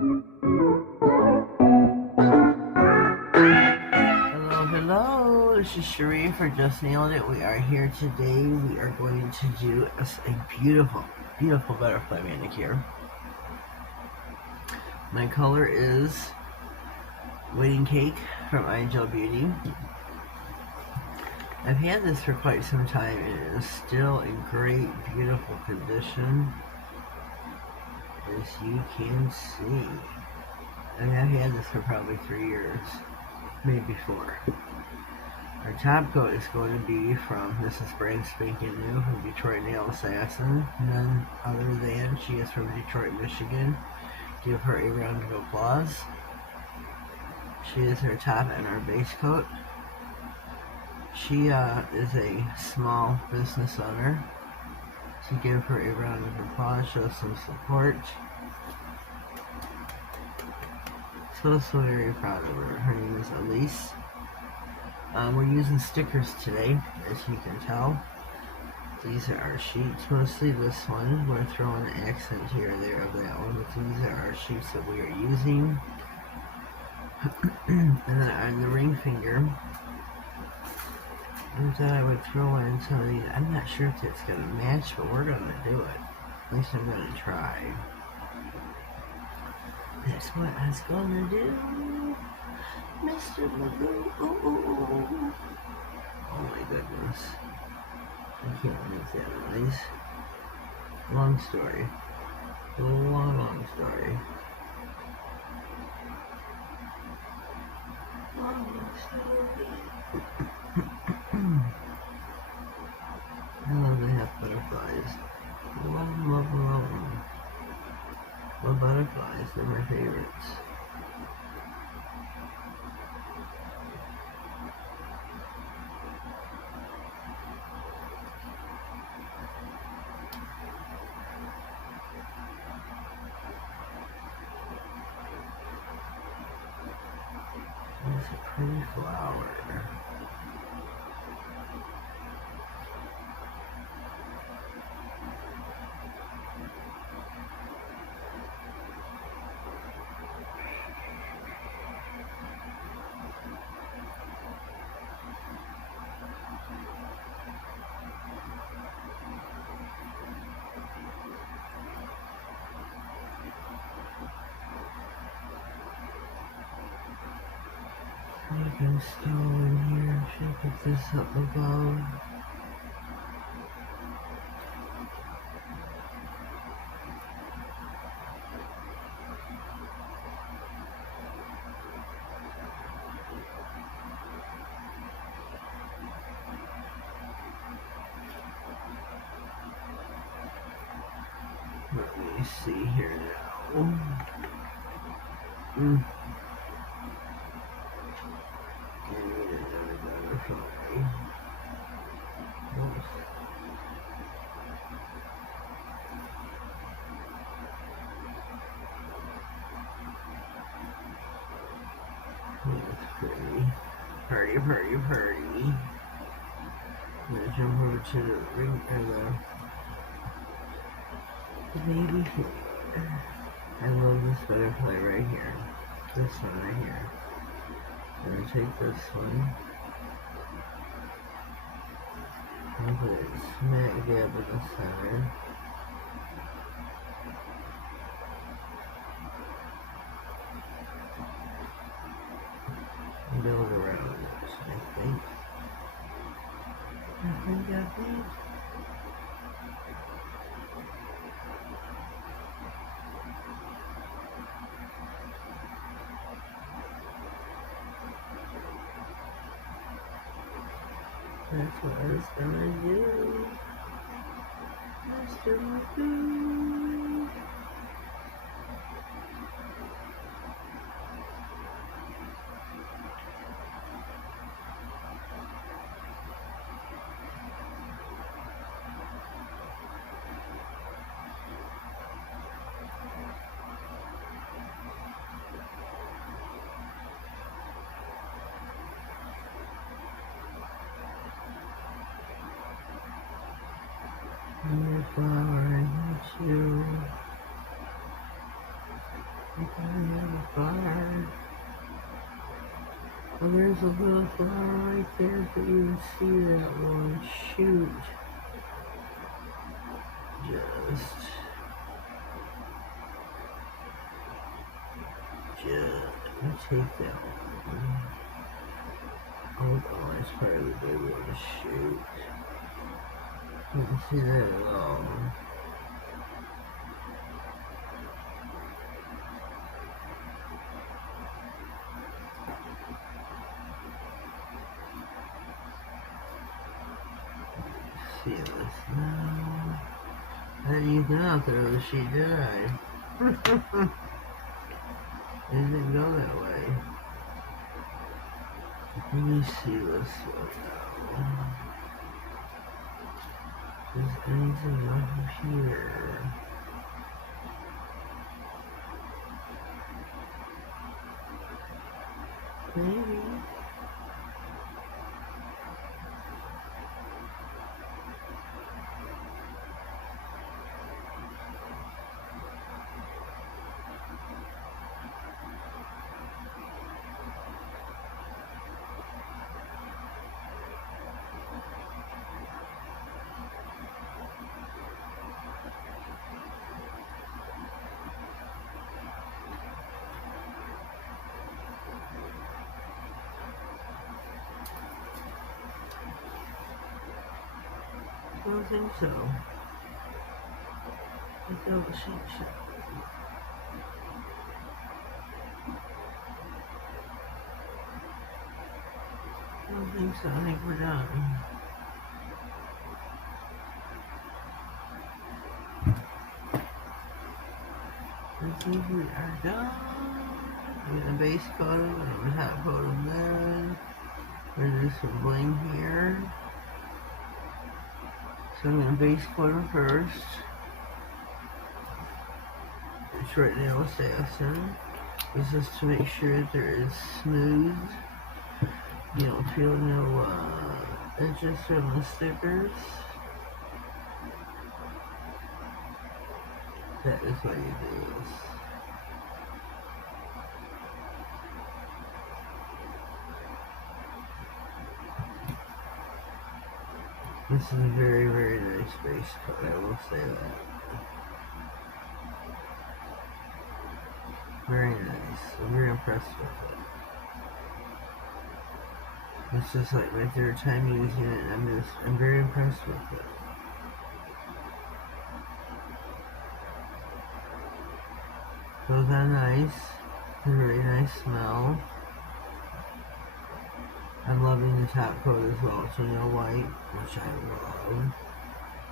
Hello, this is Sheree for Just Nailed It. We are here today. We are going to do a beautiful, beautiful butterfly manicure. My color is Wedding Cake from Igel Beauty. I've had this for quite some time and it is still in great, beautiful condition, as you can see. And I've had this for probably 3 years, maybe 4. Our top coat is going to be from, this is brand spanking new, from Detroit Nail Assassin. None other than, she is from Detroit, Michigan. Give her a round of applause. She is our top and our base coat. She is a small business owner. To give her a round of applause, show some support. So very proud of her. Her name is Elise. We're using stickers today, as you can tell. These are our sheets, mostly this one. We're throwing an accent here or there of that one, but these are our sheets that we are using. And then on the ring finger, I thought I would throw in some of these. I'm not sure if it's going to match, but we're going to do it. At least I'm going to try. That's what I was going to do. Mr. Magoo. Oh my goodness. I can't make that noise. Long story. Long story. Long story. I love the half butterflies. Love them. Love butterflies. They're my favorites. It's a pretty flower. I can still in here. Should put this up above. Let me see here now. That's pretty. Party. I'm gonna jump over to the ring or the baby here. I love this butterfly right here. This one right here. I'm gonna take this one. I'll put it smack dab in the center. Build around this, I think. That's what I was gonna do. Mr. Magoo. Your flower, I need you. I have a fire. Oh, there's a little flower right there, but you can see that one. Shoot. Let me take that one. Oh, it's part of the big one. Shoot. You can see that at all. See this now. I didn't even go out there with the sheet, did I? It didn't go that way. Let me see this one now. Is anything up here? Maybe. I don't think so. Let's go to sheet shop. I don't think so. I think we're done. I think we are done. I'm gonna base coat them, and I'm gonna top coat them then. We're gonna do some bling here. So I'm gonna base coat them first. Short nail assassin. This is to make sure that there is smooth. You don't feel no edges from the stickers. That is what you do. This is a very, very nice base coat, I will say that. Very nice. I'm very impressed with it. It's just like my third time using it, and I'm very impressed with it. Goes on nice. It's a very nice smell. I'm loving the top coat as well. It's a no white, which I love.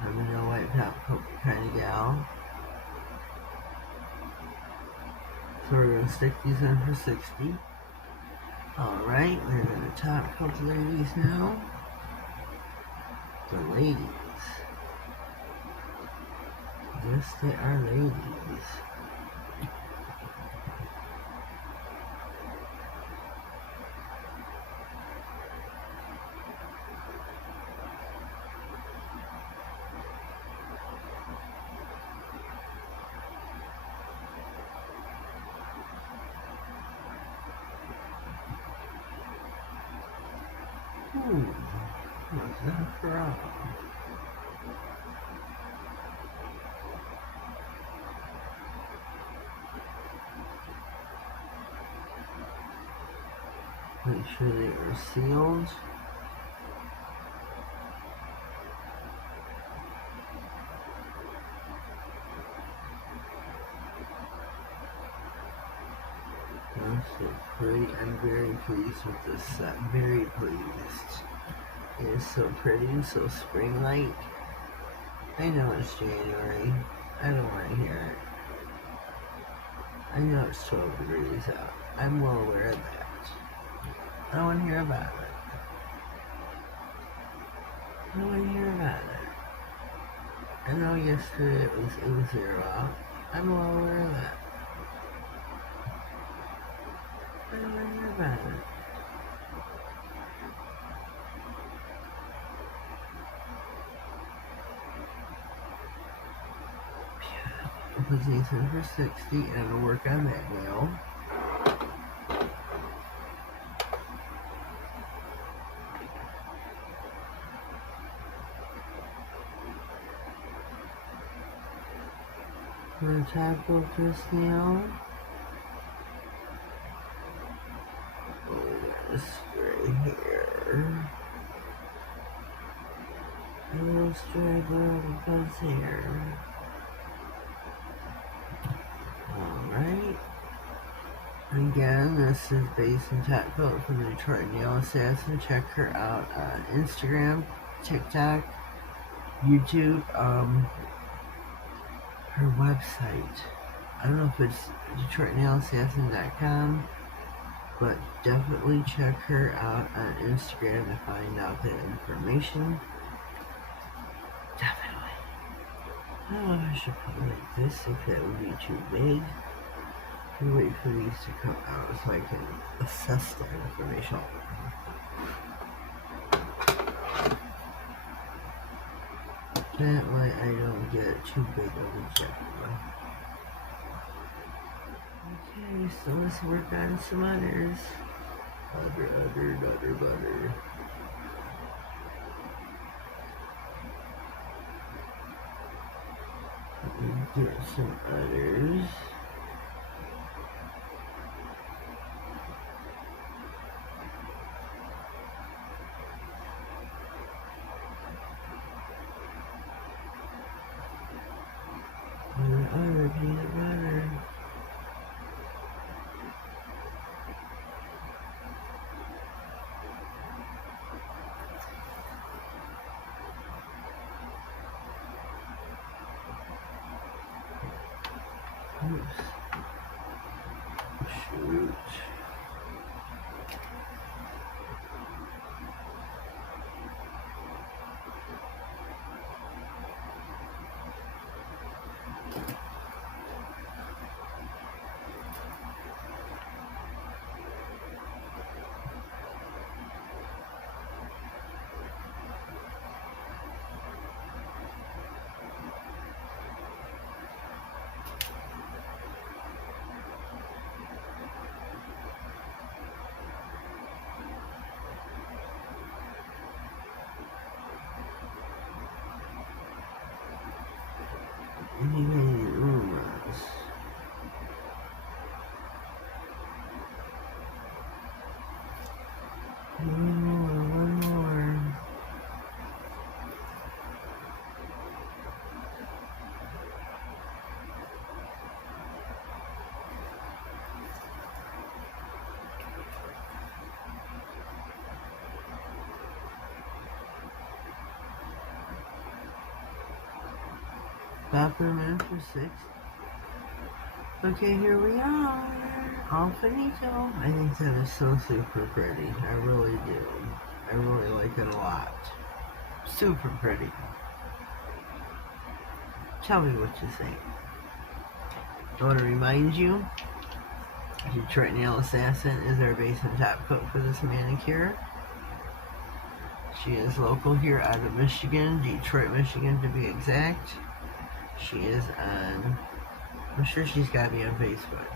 I'm a no white top coat kind of gal. So we're going to stick these in for 60. Alright, we're going to top coat the ladies now. The ladies. Yes, they are ladies. What's that from? Make sure they are sealed. That's so pretty. I'm very pleased with this set. Very pleased. It is so pretty, so spring-like. I know it's January. I don't want to hear it. I know it's 12 degrees out. I'm well aware of that. I don't want to hear about it. I don't want to hear about it. I know yesterday it was 0 out. I'm well aware of that. I don't want to hear about it. puts these in for 60, and I'm going to work on that now. I'm going to tap up this nail. This right here. A little straggler because here. Alright. Again, this is base and top coat from the Detroit Nail Assassin. Check her out on Instagram, TikTok, YouTube, her website. I don't know if it's DetroitNailAssassin.com, but definitely check her out on Instagram to find out that information. Definitely. Oh, I should put it like this if that would be too big. And wait for these to come out so I can assess that information. That way I don't get too big of a jet. Okay, so let's work on some others. Butter. Let me get some others. Other peanut butter. Oops. Shoot. One more. Stop them in for 6. Okay, here we are. All finito. I think that is so super pretty. I really do. I really like it a lot. Super pretty. Tell me what you think. I want to remind you, Detroit Nail Assassin is our base and top coat for this manicure. She is local here out of Michigan, Detroit, Michigan to be exact. She is on, I'm sure she's got to be on Facebook.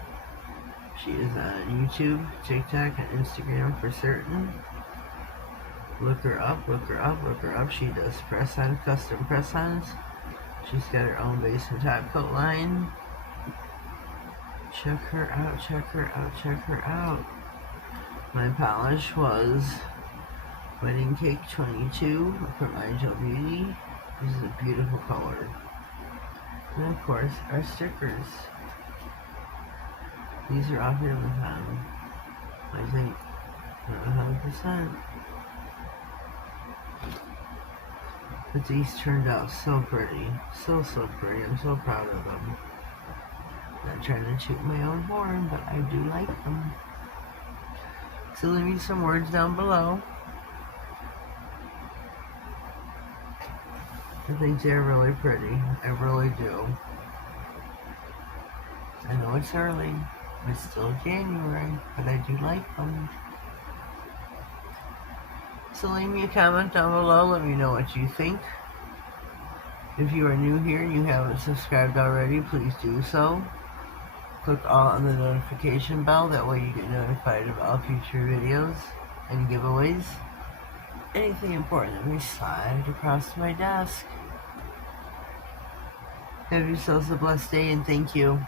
She is on YouTube, TikTok, and Instagram for certain. Look her up, look her up, look her up. She does press-on, custom press-ons. She's got her own base and top coat line. Check her out, check her out, check her out. My polish was Wedding Cake 22 from Igel Beauty. This is a beautiful color. And of course, our stickers. These are off Amazon. I think, not 100%. But these turned out so pretty. So pretty. I'm so proud of them. Not trying to toot my own horn, but I do like them. So leave me some words down below. I think they're really pretty. I really do. I know it's early. It's still January, but I do like them. So leave me a comment down below. Let me know what you think. If you are new here and you haven't subscribed already, please do so. Click all on the notification bell, that way you get notified of all future videos and giveaways. Anything important that may slide across my desk. Have yourselves a blessed day and thank you.